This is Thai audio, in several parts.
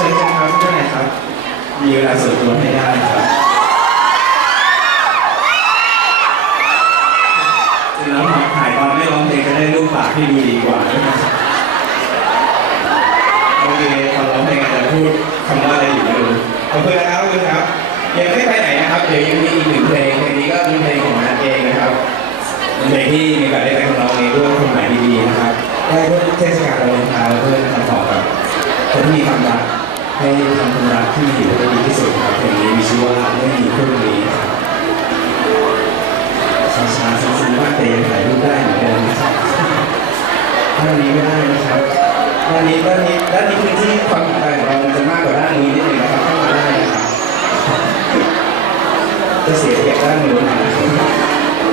ชิญครับเพื่อนไหนครับ มีเวลาส่วนตัวให้ได้ครับแล้วถ่ายตอนไม่ร้องเพลงก็ได้รูปปากที่ดูดีกว่าโอเคตอนร้องเพลงอาจจะพูดคำว่าอะไรอยู่ไม่รู้ขอบคุณนะครับขอบคุณครับยังไม่ไปไหนนะครับเดี๋ยวยังมีอีกหนึ่งเพลงเพลงนี้ก็เป็นเพลงของนัทเองนะครับเป็นเพลงที่มีโอกาสได้ไปร้องเองด้วยความหมายดีๆนะครับได้เพื่อเทศกาลวาเลนไทน์เพื่อคำตอบกับคนที่มีความรัก ให้ทำความรักที่มีอยู่ได้ดีที่สุดครับเพลงนี้มีชื่อว่าไม่มีพรุ่งนี้ครับช้าๆสั้นๆว่าแต่ยังถ่ายรูปได้เหมือนเดิมนะครับด้านนี้ไม่ได้นะครับด้านนี้ด้านนี้ด้านนี้พื้นที่ความสนใจของเราจะมากกว่าด้านนี้นิดหนึ่งนะครับเข้ามาได้นะครับจะเสียเปรียบด้านนู้นนะครับ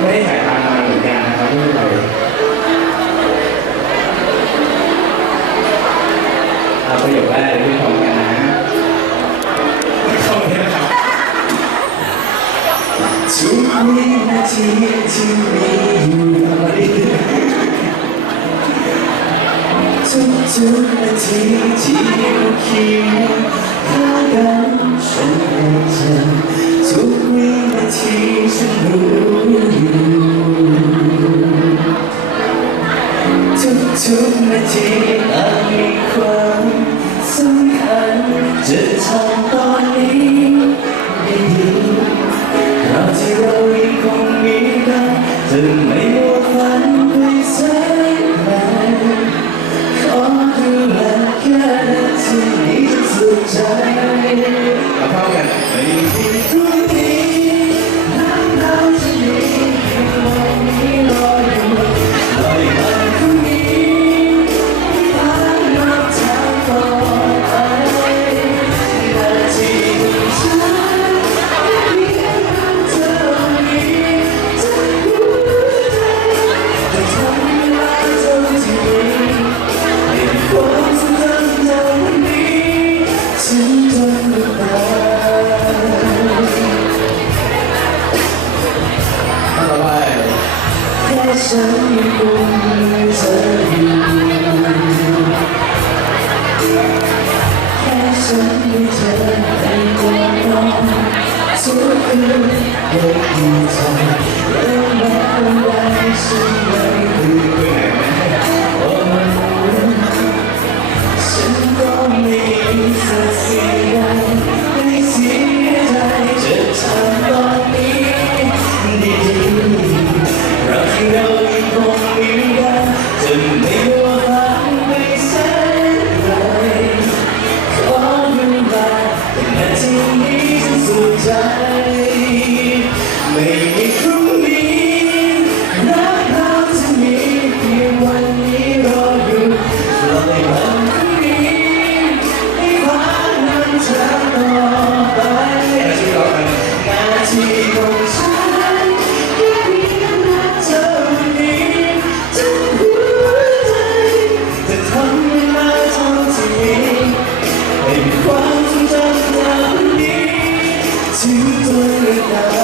ไม่ได้ถ่ายตามมาเหมือนกันนะครับไม่เป็นไร วินาทีที่มีอยู่ทำไมทุกทุกนาทีที่เราเคียงข้างกันฉันเองเธอทุกวินาทีฉันรู้อยู่ทุกทุกนาทีต่างมีความสำคัญจะทำตอนนี้ กั ฉันยังไม่เจออยู่แค่ฉันมีเธอเป็นคนนอนทุกคืนได้ยิน 一노 래.